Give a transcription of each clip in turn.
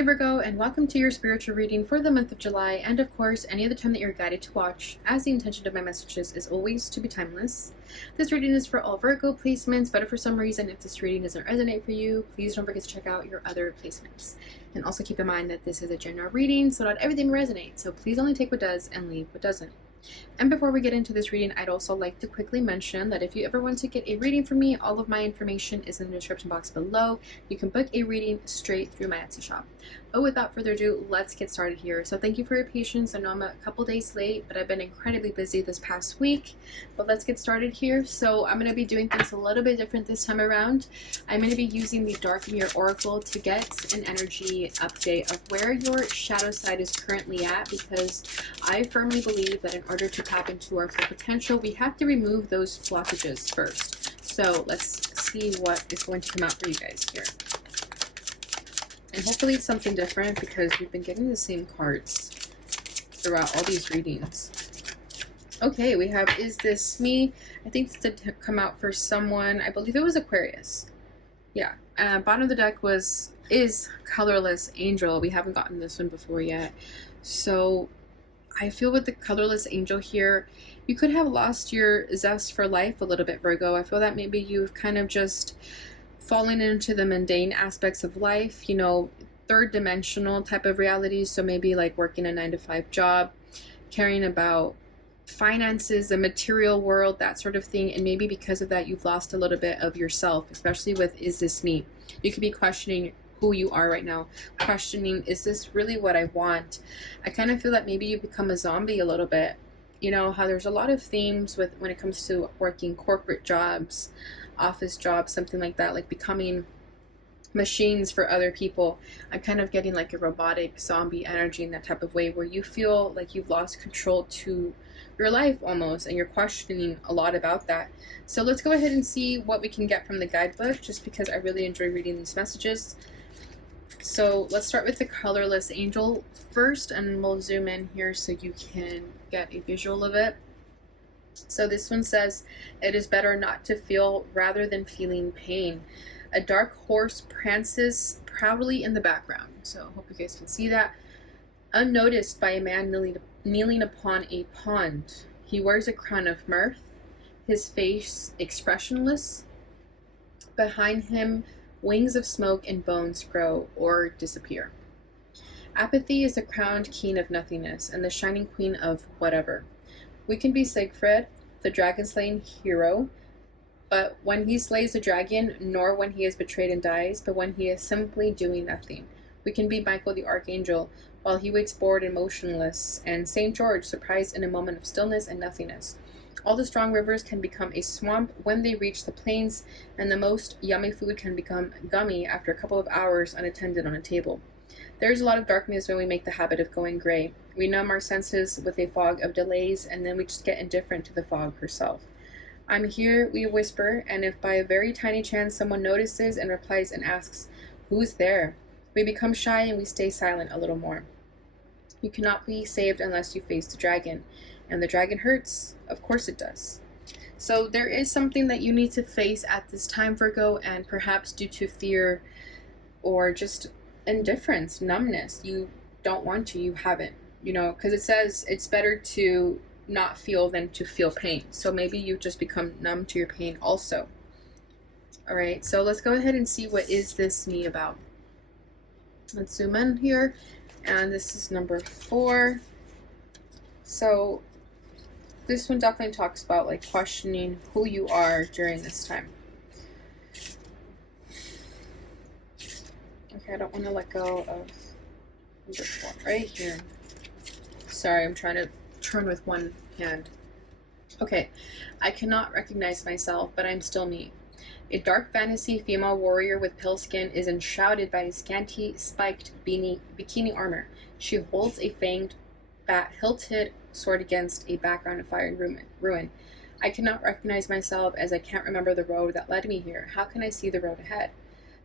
Hey Virgo, and welcome to your spiritual reading for the month of July, and of course, any other time that you're guided to watch, as the intention of my messages is always to be timeless. This reading is for all Virgo placements, but if for some reason, if this reading doesn't resonate for you, please don't forget to check out your other placements. And also keep in mind that this is a general reading, so not everything resonates, so please only take what does and leave what doesn't. And before we get into this reading, I'd also like to quickly mention that if you ever want to get a reading from me, all of my information is in the description box below. You can book a reading straight through my Etsy shop. But without further ado, let's get started here. So thank you for your patience. I know I'm a couple days late, but I've been incredibly busy this past week. But let's get started here. So I'm going to be doing things a little bit different this time around. I'm going to be using the Dark Mirror Oracle to get an energy update of where your shadow side is currently at, because I firmly believe that in order to tap into our full potential, we have to remove those blockages first. So let's see what is going to come out for you guys here. And hopefully it's something different, because we've been getting the same cards throughout all these readings. Okay, we have Is This Me? I think this did come out for someone. I believe it was Aquarius. Yeah. Bottom of the deck is Colorless Angel. We haven't gotten this one before yet. So I feel with the Colorless Angel here, you could have lost your zest for life a little bit, Virgo. I feel that maybe you've kind of just falling into the mundane aspects of life, you know, third dimensional type of realities. So maybe like working a 9-to-5 job, caring about finances, the material world, that sort of thing. And maybe because of that, you've lost a little bit of yourself, especially with Is This Me? You could be questioning who you are right now, questioning, is this really what I want? I kind of feel that maybe you become a zombie a little bit. You know how there's a lot of themes with when it comes to working corporate jobs, office jobs, something like that, like becoming machines for other people. I'm kind of getting like a robotic zombie energy in that type of way, where you feel like you've lost control to your life almost, and you're questioning a lot about that. So let's go ahead and see what we can get from the guidebook, just because I really enjoy reading these messages. So let's start with the Colorless Angel first, and we'll zoom in here so you can get a visual of it. So this one says, it is better not to feel rather than feeling pain. A dark horse prances proudly in the background. So I hope you guys can see that. Unnoticed by a man kneeling upon a pond. He wears a crown of mirth, his face expressionless. Behind him, wings of smoke and bones grow or disappear. Apathy is the crowned king of nothingness and the shining queen of whatever. We can be Siegfried, the dragon-slaying hero, but when he slays the dragon, nor when he is betrayed and dies, but when he is simply doing nothing. We can be Michael the archangel, while he waits bored and motionless, and St. George, surprised in a moment of stillness and nothingness. All the strong rivers can become a swamp when they reach the plains, and the most yummy food can become gummy after a couple of hours unattended on a table. There is a lot of darkness when we make the habit of going gray. We numb our senses with a fog of delays, and then we just get indifferent to the fog herself. I'm here, we whisper, and if by a very tiny chance someone notices and replies and asks, who's there? We become shy and we stay silent a little more. You cannot be saved unless you face the dragon. And the dragon hurts. Of course it does. So there is something that you need to face at this time, Virgo, and perhaps due to fear or just indifference, numbness, you don't want to, you haven't, you know, because it says it's better to not feel than to feel pain. So maybe you've just become numb to your pain also. All right, so let's go ahead and see what Is This Me about. Let's zoom in here, and this is number 4. So this one definitely talks about like questioning who you are during this time. Okay, I don't want to let go of this one right here. Sorry, I'm trying to turn with one hand. Okay, I cannot recognize myself, but I'm still me. A dark fantasy female warrior with pale skin is enshrouded by a scanty, spiked bikini armor. She holds a fanged, hilted sword against a background of fire and ruin. I cannot recognize myself, as I can't remember the road that led me here. How can I see the road ahead?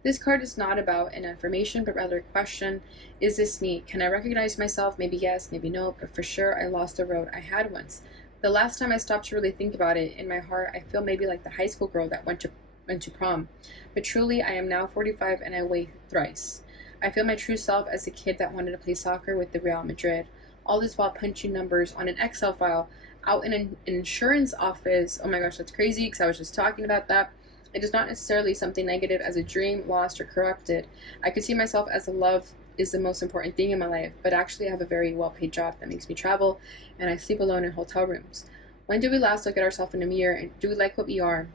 This card is not about an affirmation, but rather a question. Is this me? Can I recognize myself? Maybe yes, maybe no, but for sure I lost the road I had once. The last time I stopped to really think about it, in my heart, I feel maybe like the high school girl that went to prom. But truly, I am now 45 and I weigh thrice. I feel my true self as a kid that wanted to play soccer with the Real Madrid. All this while punching numbers on an Excel file out in an insurance office. Oh my gosh, that's crazy because I was just talking about that. It is not necessarily something negative as a dream, lost, or corrupted. I could see myself as a love is the most important thing in my life, but actually I have a very well-paid job that makes me travel, and I sleep alone in hotel rooms. When do we last look at ourselves in a mirror, and do we like what we are?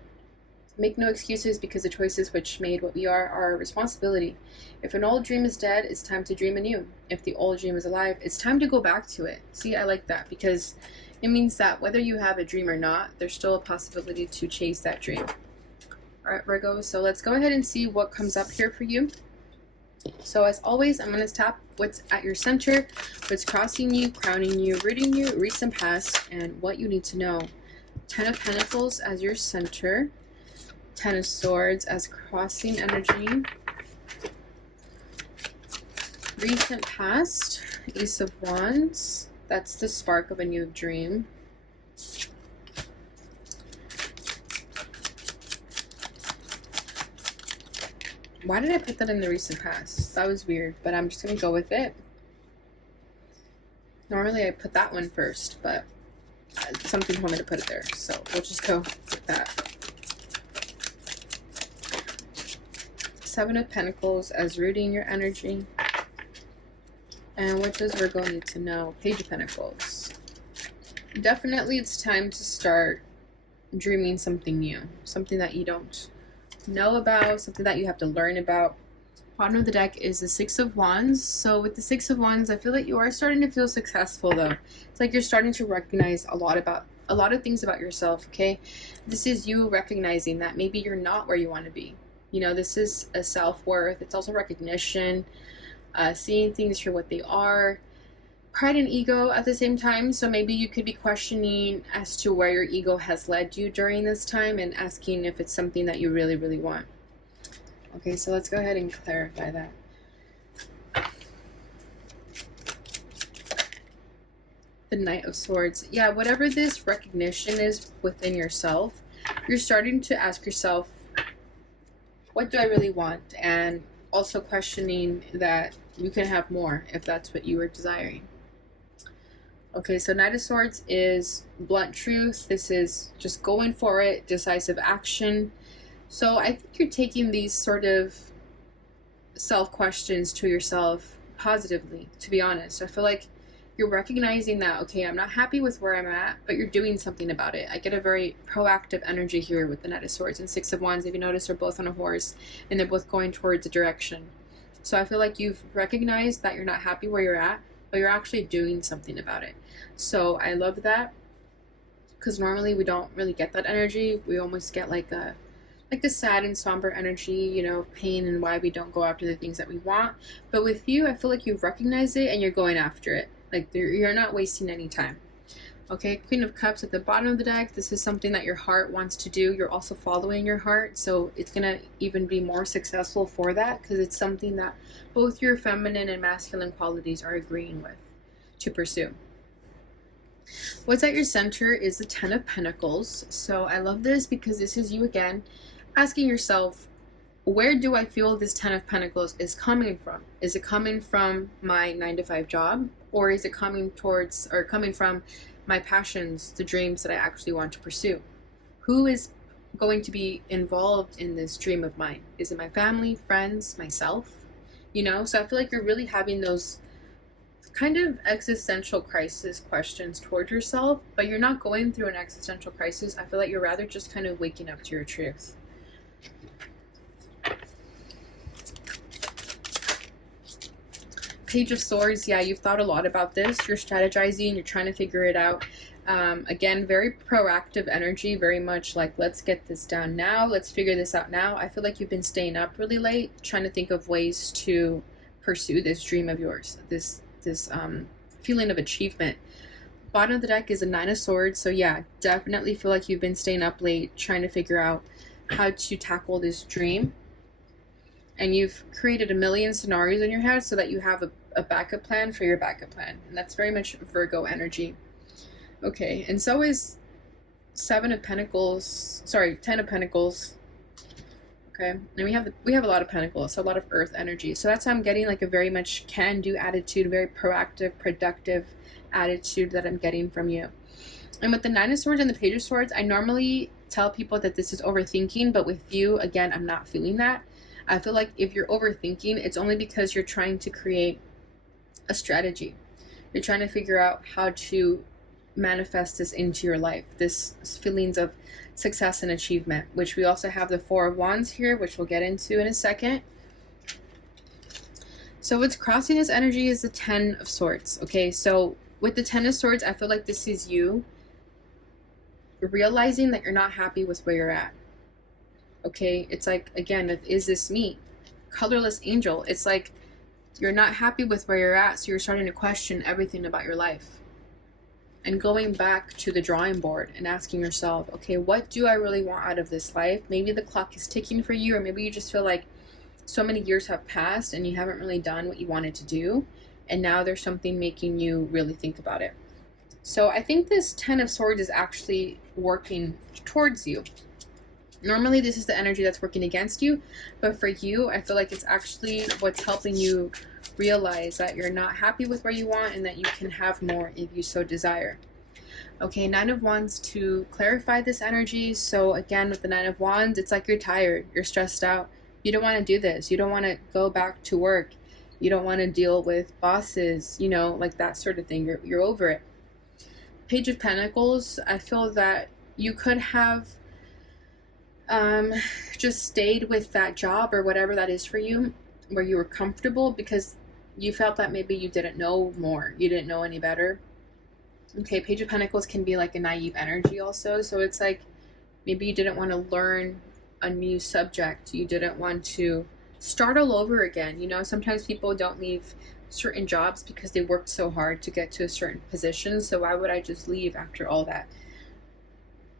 Make no excuses, because the choices which made what we are our responsibility. If an old dream is dead, it's time to dream anew. If the old dream is alive, it's time to go back to it. See, I like that, because it means that whether you have a dream or not, there's still a possibility to chase that dream. All right, Virgo, so let's go ahead and see what comes up here for you. So as always, I'm going to tap what's at your center, what's crossing you, crowning you, rooting you, recent past, and what you need to know. 10 of Pentacles as your center, 10 of Swords as crossing energy, recent past, Ace of Wands, that's the spark of a new dream. Why did I put that in the recent past? That was weird, but I'm just going to go with it. Normally I put that one first, but something told me to put it there, so we'll just go with that. 7 of Pentacles as rooting your energy. And what does Virgo need to know? Page of Pentacles. Definitely it's time to start dreaming something new, something that you don't know about, something that you have to learn about. Bottom of the deck is the 6 of Wands. So with the 6 of Wands, I feel like you are starting to feel successful though. It's like you're starting to recognize a lot of things about yourself, okay? This is you recognizing that maybe you're not where you want to be. You know, this is a self-worth. It's also recognition, seeing things for what they are, pride and ego at the same time. So maybe you could be questioning as to where your ego has led you during this time and asking if it's something that you really, really want. Okay, so let's go ahead and clarify that. The Knight of Swords. Yeah, whatever this recognition is within yourself, you're starting to ask yourself, what do I really want? And also questioning that you can have more if that's what you are desiring. Okay, so Knight of Swords is blunt truth. This is just going for it, decisive action. So I think you're taking these sort of self-questions to yourself positively, to be honest. I feel like you're recognizing that, okay, I'm not happy with where I'm at, but you're doing something about it. I get a very proactive energy here with the Knight of Swords and 6 of Wands. If you notice, they're both on a horse and they're both going towards a direction. So I feel like you've recognized that you're not happy where you're at, but you're actually doing something about it. So I love that, because normally we don't really get that energy. We almost get like a sad and somber energy, you know, pain and why we don't go after the things that we want. But with you, I feel like you've recognized it and you're going after it. Like you're not wasting any time. Okay, Queen of Cups at the bottom of the deck. This is something that your heart wants to do. You're also following your heart, so it's gonna even be more successful for that, because it's something that both your feminine and masculine qualities are agreeing with to pursue. What's at your center is the 10 of Pentacles. So I love this because this is you again asking yourself, where do I feel this 10 of Pentacles is coming from? Is it coming from my 9-to-5 job? Or is it coming from my passions, the dreams that I actually want to pursue? Who is going to be involved in this dream of mine? Is it my family, friends, myself? You know, so I feel like you're really having those kind of existential crisis questions toward yourself, but you're not going through an existential crisis. I feel like you're rather just kind of waking up to your truth. Page of Swords. Yeah, you've thought a lot about this. You're strategizing. You're trying to figure it out. Again, very proactive energy. Very much like, let's get this done now. Let's figure this out now. I feel like you've been staying up really late, trying to think of ways to pursue this dream of yours. This feeling of achievement. Bottom of the deck is a 9 of Swords. So yeah, definitely feel like you've been staying up late, trying to figure out how to tackle this dream. And you've created a million scenarios in your head so that you have a backup plan for your backup plan. And that's very much Virgo energy. Okay, and so is 10 of Pentacles. Okay, and we have a lot of pentacles, so a lot of earth energy. So that's how I'm getting like a very much can-do attitude, very proactive, productive attitude that I'm getting from you. And with the Nine of Swords and the Page of Swords, I normally tell people that this is overthinking, but with you, again, I'm not feeling that. I feel like if you're overthinking, it's only because you're trying to create a strategy. You're trying to figure out how to manifest this into your life, this feelings of success and achievement, which we also have the Four of Wands here, which we'll get into in a second. So what's crossing this energy is the Ten of Swords. Okay, so with the Ten of Swords, I feel like this is you realizing that you're not happy with where you're at. Okay, it's like, again, is this me? Colorless angel. It's like you're not happy with where you're at, so you're starting to question everything about your life. And going back to the drawing board and asking yourself, okay, what do I really want out of this life? Maybe the clock is ticking for you, or maybe you just feel like so many years have passed and you haven't really done what you wanted to do, and now there's something making you really think about it. So I think this Ten of Swords is actually working towards you. Normally this is the energy that's working against you, but for you, I feel like it's actually what's helping you realize that you're not happy with where you want and that you can have more if you so desire. Okay, Nine of Wands to clarify this energy. So again, with the Nine of Wands, it's like you're tired, you're stressed out. You don't want to do this. You don't want to go back to work. You don't want to deal with bosses, you know, like that sort of thing. You're over it. Page of Pentacles, I feel that you could have just stayed with that job or whatever that is for you, where you were comfortable because you felt that maybe you didn't know more. You didn't know any better. Okay, Page of Pentacles can be like a naive energy also. So it's like maybe you didn't want to learn a new subject. You didn't want to start all over again. You know, sometimes people don't leave certain jobs because they worked so hard to get to a certain position. So why would I just leave after all that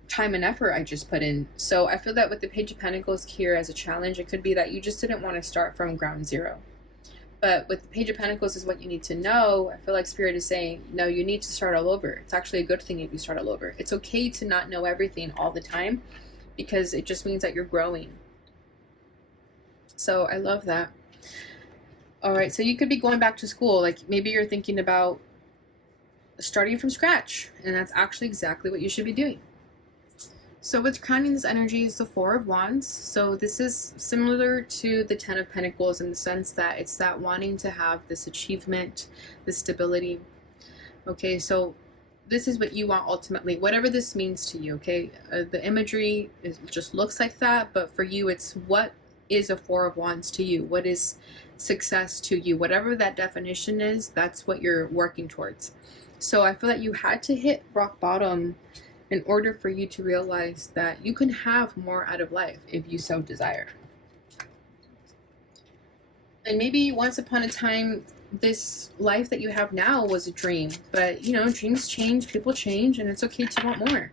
time and effort I just put in? So I feel that with the Page of Pentacles here as a challenge, it could be that you just didn't want to start from ground zero. But with the Page of Pentacles is what you need to know. I feel like Spirit is saying, no, you need to start all over. It's actually a good thing if you start all over. It's okay to not know everything all the time because it just means that you're growing. So I love that. All right, so you could be going back to school. Like maybe you're thinking about starting from scratch, and that's actually exactly what you should be doing. So what's crowning this energy is the Four of Wands. So this is similar to the Ten of Pentacles in the sense that it's that wanting to have this achievement, this stability. Okay, so this is what you want ultimately, whatever this means to you, okay? The imagery just looks like that, but for you, it's what is a Four of Wands to you? What is success to you? Whatever that definition is, that's what you're working towards. So I feel that you had to hit rock bottom in order for you to realize that you can have more out of life if you so desire. And maybe once upon a time, this life that you have now was a dream, but you know, dreams change, people change, and it's okay to want more.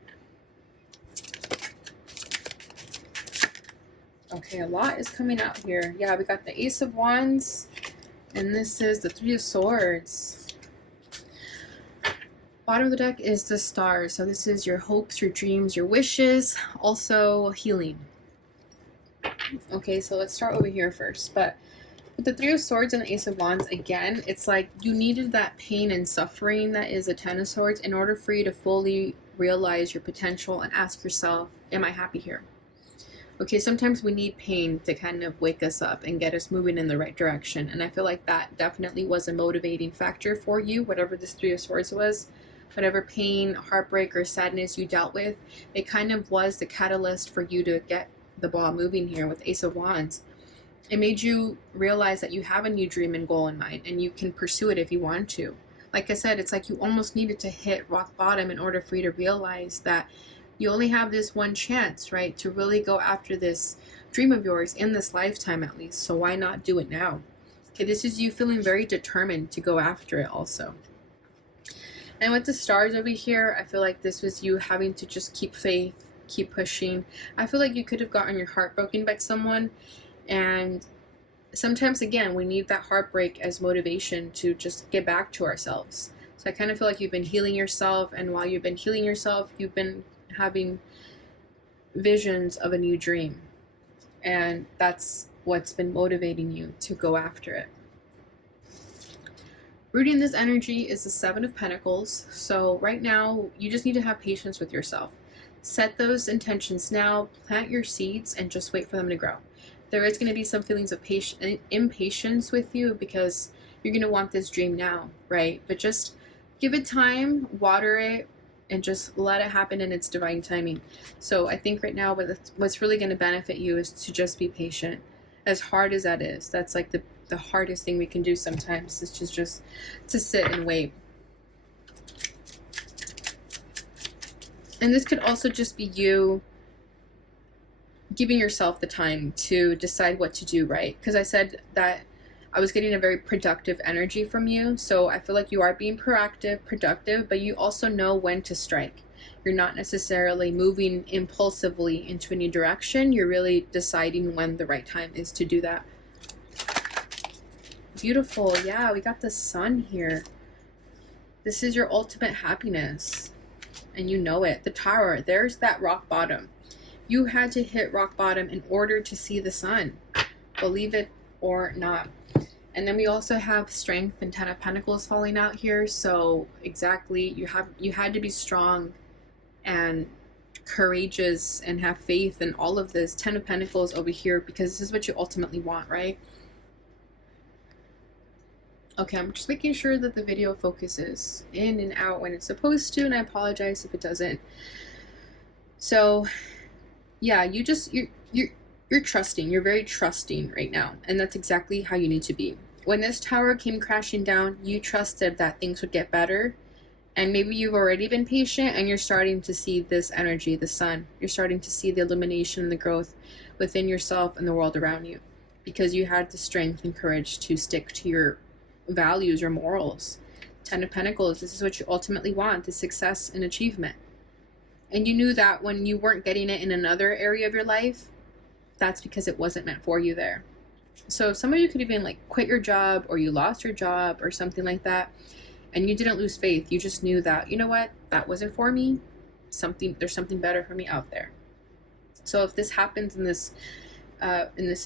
Okay, a lot is coming out here. Yeah, we got the Ace of Wands, and this is the Three of Swords. Bottom of the deck is the Stars. So this is your hopes, your dreams, your wishes, also healing. Okay, so let's start over here first. But with the Three of Swords and the Ace of Wands, again, it's like you needed that pain and suffering that is a Ten of Swords in order for you to fully realize your potential and ask yourself, am I happy here? Okay, sometimes we need pain to kind of wake us up and get us moving in the right direction. And I feel like that definitely was a motivating factor for you, whatever this Three of Swords was. Whatever pain, heartbreak, or sadness you dealt with, it kind of was the catalyst for you to get the ball moving here with Ace of Wands. It made you realize that you have a new dream and goal in mind, and you can pursue it if you want to. Like I said, it's like you almost needed to hit rock bottom in order for you to realize that you only have this one chance, right, to really go after this dream of yours in this lifetime at least. So why not do it now? Okay, this is you feeling very determined to go after it also. And with the Stars over here, I feel like this was you having to just keep faith, keep pushing. I feel like you could have gotten your heart broken by someone, and sometimes, again, we need that heartbreak as motivation to just get back to ourselves. So I kind of feel like you've been healing yourself, and while you've been healing yourself, you've been having visions of a new dream. and that's what's been motivating you to go after it. Rooting this energy is the Seven of Pentacles. So right now, you just need to have patience with yourself. Set those intentions now, plant your seeds, and just wait for them to grow. There is going to be some feelings of impatience with you because you're going to want this dream now, right? But just give it time, water it, and just let it happen in its divine timing. So I think right now what's really going to benefit you is to just be patient. As hard as that is, that's like the hardest thing we can do sometimes, is just to sit and wait. And this could also just be you giving yourself the time to decide what to do, right? Because I said that I was getting a very productive energy from you. So I feel like you are being proactive, productive, but you also know when to strike. You're not necessarily moving impulsively into a new direction. You're really deciding when the right time is to do that. Beautiful. Yeah, we got the Sun here. This is your ultimate happiness. And you know it. The Tower, there's that rock bottom. You had to hit rock bottom in order to see the sun. Believe it or not. And then we also have Strength and Ten of Pentacles falling out here. So exactly, you had to be strong and courageous and have faith in all of this. Ten of Pentacles over here, because this is what you ultimately want, right? Okay, I'm just making sure that the video focuses in and out when it's supposed to, and I apologize if it doesn't. So, yeah, you're trusting. You're very trusting right now, and that's exactly how you need to be. When this tower came crashing down, you trusted that things would get better, and maybe you've already been patient, and you're starting to see this energy, the sun. You're starting to see the illumination and the growth within yourself and the world around you, because you had the strength and courage to stick to your values or morals. Ten of Pentacles, this is what you ultimately want, the success and achievement. And you knew that when you weren't getting it in another area of your life, that's because it wasn't meant for you there. So some of you could even like quit your job, or you lost your job or something like that, and you didn't lose faith. You just knew that, you know what, that wasn't for me. There's something better for me out there. So if this happens in this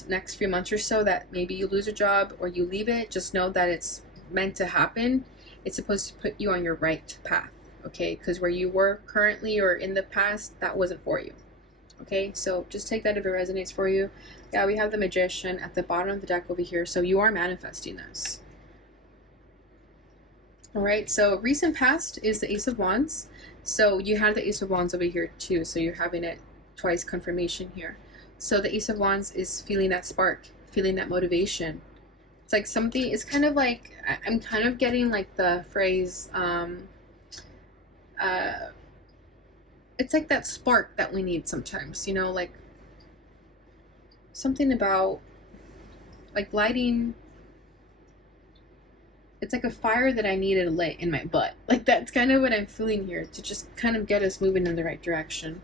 next few months or so, that maybe you lose a job or you leave it, just know that it's meant to happen. It's supposed to put you on your right path, okay? Because where you were currently or in the past, that wasn't for you, okay? So just take that if it resonates for you. Yeah, we have the Magician at the bottom of the deck over here, so you are manifesting this. All right, so recent past is the Ace of Wands. So you had the Ace of Wands over here too, so you're having it twice confirmation here. So the Ace of Wands is feeling that spark, feeling that motivation. It's like something, it's kind of like, I'm kind of getting like the phrase, it's like that spark that we need sometimes, you know, like something about like lighting. It's like a fire that I needed lit in my butt. Like that's kind of what I'm feeling here, to just kind of get us moving in the right direction.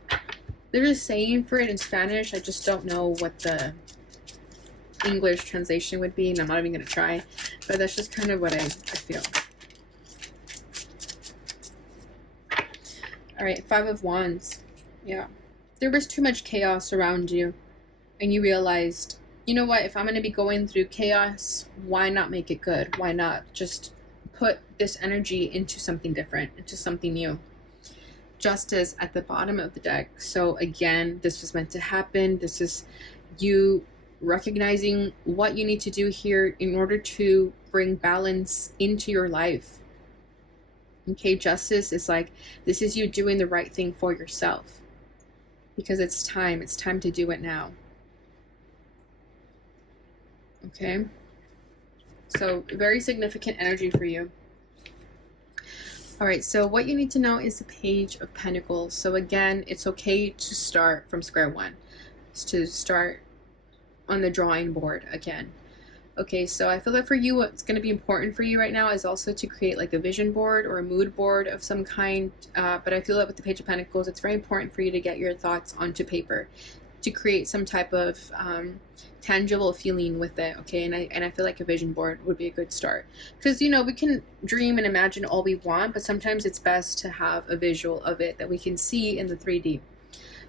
There's a saying for it in Spanish. I just don't know what the English translation would be, and I'm not even going to try. But that's just kind of what I feel. All right, Five of Wands. Yeah. There was too much chaos around you, and you realized, you know what, if I'm going to be going through chaos, why not make it good? Why not just put this energy into something different, into something new? Justice at the bottom of the deck. So again, this was meant to happen. This is you recognizing what you need to do here in order to bring balance into your life. Okay, justice is like, this is you doing the right thing for yourself, because it's time to do it now. Okay, so very significant energy for you. All right, so what you need to know is the Page of Pentacles. So again, it's okay to start from square one. It's to start on the drawing board again. Okay, so I feel that for you, what's going to be important for you right now is also to create like a vision board or a mood board of some kind. But I feel that with the Page of Pentacles, it's very important for you to get your thoughts onto paper, to create some type of tangible feeling with it, okay? And I feel like a vision board would be a good start, because you know, we can dream and imagine all we want, but sometimes it's best to have a visual of it that we can see in the 3D.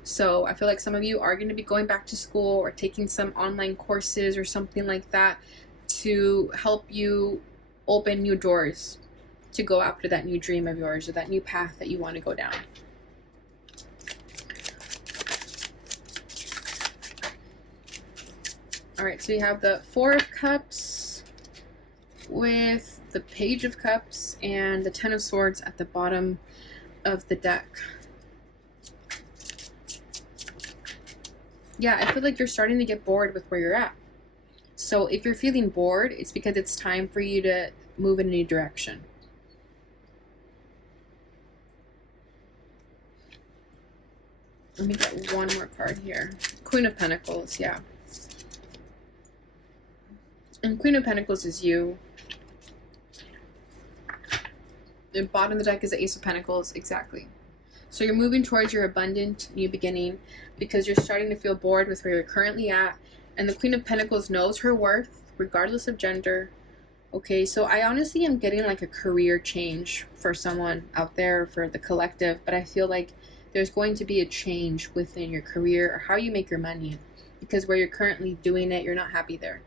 So I feel like some of you are going to be going back to school or taking some online courses or something like that to help you open new doors to go after that new dream of yours or that new path that you want to go down. All right, so you have the Four of Cups with the Page of Cups and the Ten of Swords at the bottom of the deck. Yeah, I feel like you're starting to get bored with where you're at. So if you're feeling bored, it's because it's time for you to move in a new direction. Let me get one more card here. Queen of Pentacles, yeah. And Queen of Pentacles is you. The bottom of the deck is the Ace of Pentacles, exactly. So you're moving towards your abundant new beginning because you're starting to feel bored with where you're currently at. And the Queen of Pentacles knows her worth, regardless of gender. Okay, so I honestly am getting like a career change for someone out there, for the collective. But I feel like there's going to be a change within your career or how you make your money. Because where you're currently doing it, you're not happy there.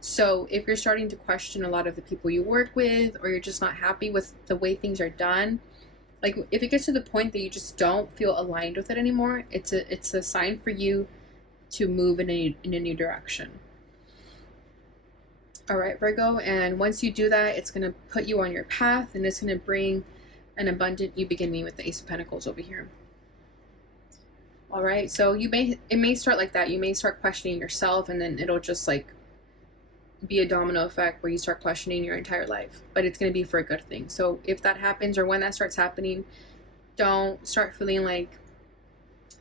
So if you're starting to question a lot of the people you work with, or you're just not happy with the way things are done, like if it gets to the point that you just don't feel aligned with it anymore, it's a sign for you to move in a new direction. All right, Virgo, and once you do that, it's going to put you on your path, and it's going to bring an abundant new beginning with the Ace of Pentacles over here. All right, so it may start like that. You may start questioning yourself, and then it'll just like be a domino effect where you start questioning your entire life, but it's going to be for a good thing. So if that happens, or when that starts happening, don't start feeling like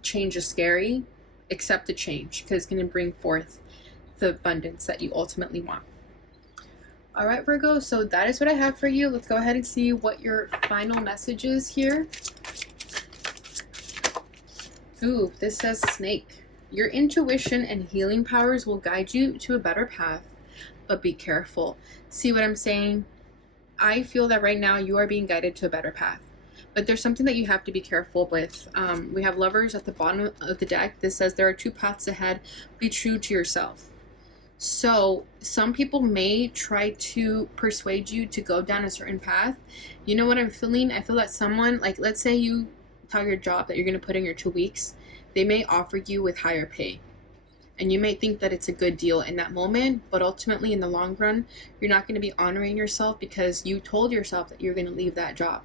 change is scary. Accept the change, because it's going to bring forth the abundance that you ultimately want. All right, Virgo, so that is what I have for you. Let's go ahead and see what your final message is here. Ooh, this says snake. Your intuition and healing powers will guide you to a better path, but be careful. See what I'm saying? I feel that right now you are being guided to a better path, but there's something that you have to be careful with. We have Lovers at the bottom of the deck. This says there are two paths ahead. Be true to yourself. So some people may try to persuade you to go down a certain path. You know what I'm feeling? I feel that someone, like let's say you tell your job that you're going to put in your 2 weeks, they may offer you with higher pay. And you may think that it's a good deal in that moment, but ultimately in the long run, you're not going to be honoring yourself because you told yourself that you're going to leave that job.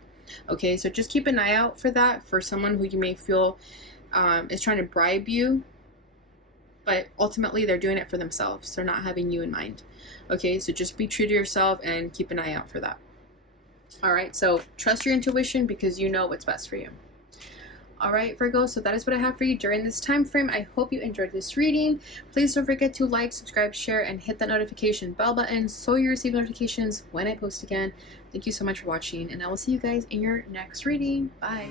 Okay, so just keep an eye out for that, for someone who you may feel is trying to bribe you, but ultimately they're doing it for themselves. They're not having you in mind. Okay, so just be true to yourself and keep an eye out for that. All right, so trust your intuition because you know what's best for you. All right, Virgo, so that is what I have for you during this time frame. I hope you enjoyed this reading. Please don't forget to like, subscribe, share, and hit that notification bell button so you receive notifications when I post again. Thank you so much for watching, and I will see you guys in your next reading. Bye.